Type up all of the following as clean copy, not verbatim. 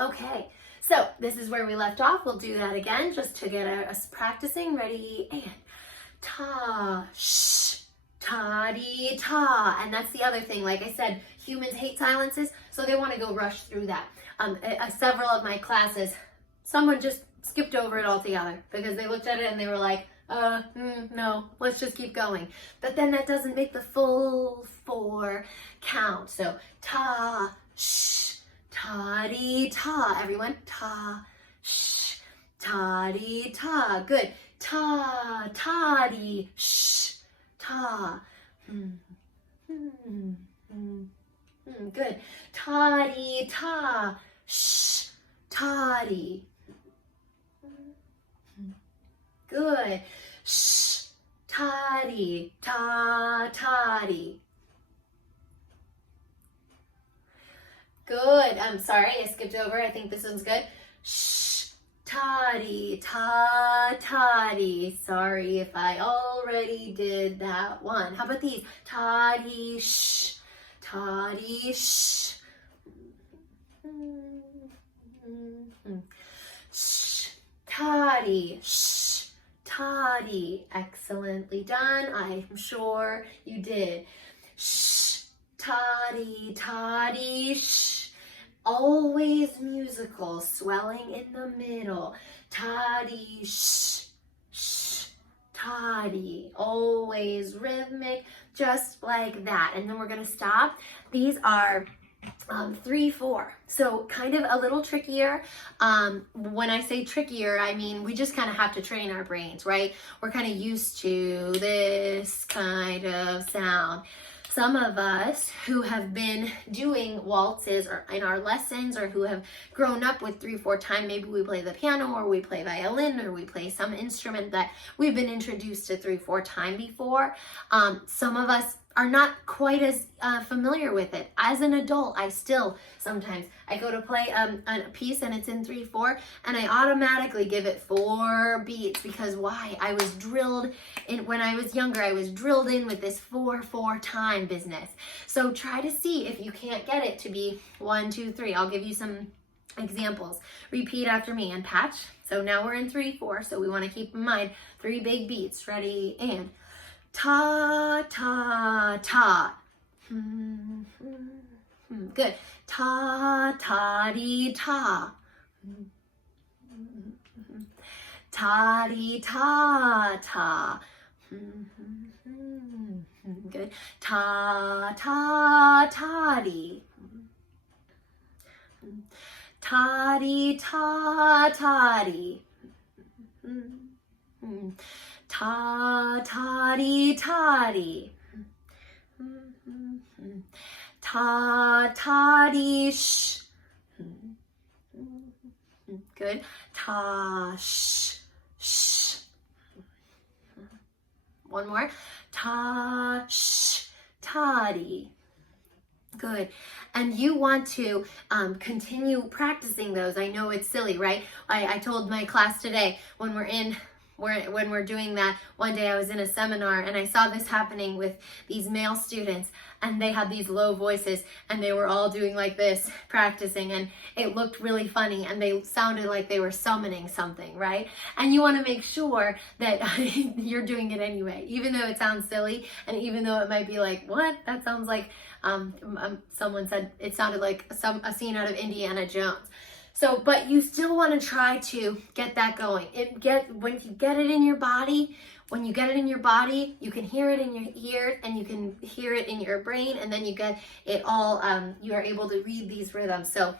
Okay, so this is where we left off. We'll do that again just to get us practicing. Ready? And ta, sh, ta, dee, ta. And that's the other thing. Like I said, humans hate silences, so they want to go rush through that. Several of my classes, someone just skipped over it altogether because they looked at it and they were like, no, let's just keep going. But then that doesn't make the full 4 count. So ta, sh, ta-dee, ta. Everyone, ta, sh, ta-dee, ta. Good. Ta, ta-dee, sh, ta. Good. Ta-dee, ta, sh, ta-dee. Good. Sh, ta-dee, ta, ta-dee. Good. I'm sorry, I skipped over. I think this one's good. Shh, ta-dee, ta, ta-dee. Sorry if I already did that one. How about these? Ta-dee, shh, ta-dee, shh. Shh, ta-dee, shh, ta-dee. Excellently done. I'm sure you did. Shh, ta-dee, ta-dee, shh. Always musical, swelling in the middle. Ta-dee, shh, shh, ta-dee. Always rhythmic, just like that. And then we're going to stop. These are 3, 4. So kind of a little trickier. When I say trickier, I mean we just kind of have to train our brains, right? We're kind of used to this kind of sound. Some of us who have been doing waltzes or in our lessons or who have grown up with 3, 4 time, maybe we play the piano or we play violin or we play some instrument that we've been introduced to 3, 4 time before. Some of us are not quite as familiar with it. As an adult, I still sometimes, I go to play a piece and it's in 3, 4 and I automatically give it 4 beats because why? I was drilled in, when I was younger, I was drilled in with this 4, 4 time business. So try to see if you can't get it to be 1, 2, 3. I'll give you some examples. Repeat after me and patch. So now we're in 3, 4. So we want to keep in mind 3 big beats. Ready? And ta, ta, ta. Good. Ta, ta, dee, ta. Ta, dee, ta, ta. Good. Ta, ta, ta, dee. Ta, dee, ta, ta, dee. Ta, ta, dee, ta, dee. Ta, ta, dee, sh. Good. Ta, sh, sh. One more. Ta, sh, ta, dee. Good. And you want to continue practicing those. I know it's silly, right? I told my class today when we're doing that, one day I was in a seminar and I saw this happening with these male students and they had these low voices and they were all doing like this, practicing, and it looked really funny and they sounded like they were summoning something, right? And you want to make sure that you're doing it anyway, even though it sounds silly and even though it might be like, what? That sounds like, someone said it sounded like a scene out of Indiana Jones. So, but you still want to try to get that going. When you get it in your body, you can hear it in your ear and you can hear it in your brain, and then you get it all, you are able to read these rhythms. So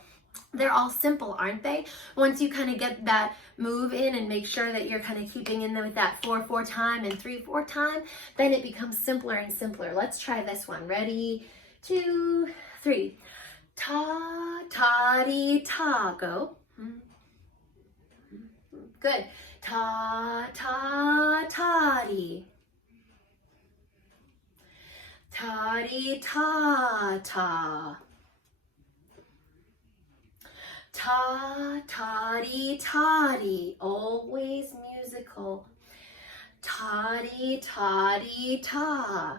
they're all simple, aren't they? Once you kind of get that move in and make sure that you're kind of keeping in with that 4, 4 time and 3, 4 time, then it becomes simpler and simpler. Let's try this one. Ready, 2, 3. Ta, ta, dee, ta. Go. Good. Ta, ta, ta, dee. Ta, dee, ta, ta. Ta, ta, dee, ta, dee. Always musical. Ta, dee, ta, dee, ta.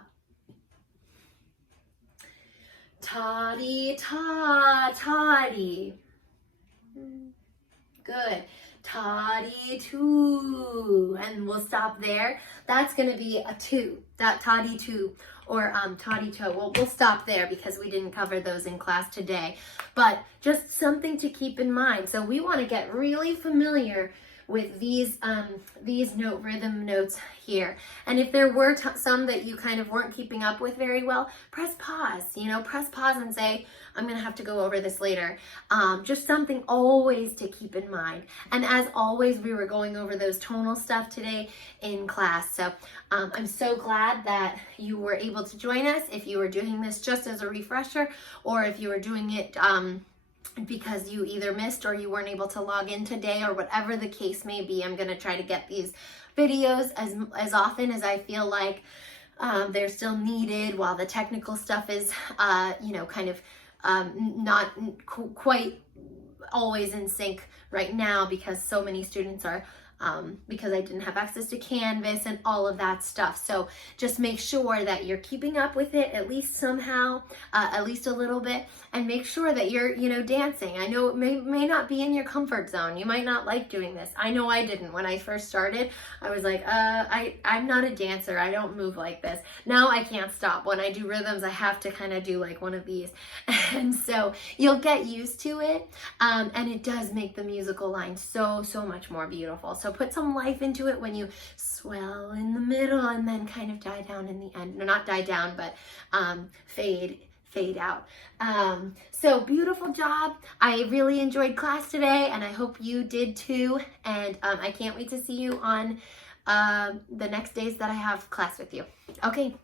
Ta-dee, ta, ta-dee. Good. Toddy two. And we'll stop there. That's going to be a two. That toddy two or toddy toe. We'll stop there because we didn't cover those in class today. But just something to keep in mind. So we want to get really familiar with these rhythm notes here. And if there were some that you kind of weren't keeping up with very well, press pause, press pause and say, I'm gonna have to go over this later. Just something always to keep in mind. And as always, we were going over those tonal stuff today in class. So I'm so glad that you were able to join us. If you were doing this just as a refresher, or if you were doing it because you either missed or you weren't able to log in today, or whatever the case may be, I'm going to try to get these videos as often as I feel like they're still needed, while the technical stuff is kind of not quite always in sync right now, because so many students are because I didn't have access to Canvas and all of that stuff. So just make sure that you're keeping up with it, at least somehow, at least a little bit, and make sure that you're, dancing. I know it may not be in your comfort zone. You might not like doing this. I know I didn't. When I first started, I was like, I'm not a dancer. I don't move like this. Now I can't stop. When I do rhythms, I have to kind of do like one of these. And so you'll get used to it. And it does make the musical line so much more beautiful. So put some life into it when you swell in the middle and then kind of die down in the end. No, not die down, but fade out. So beautiful job. I really enjoyed class today, and I hope you did too. And I can't wait to see you on the next days that I have class with you. Okay,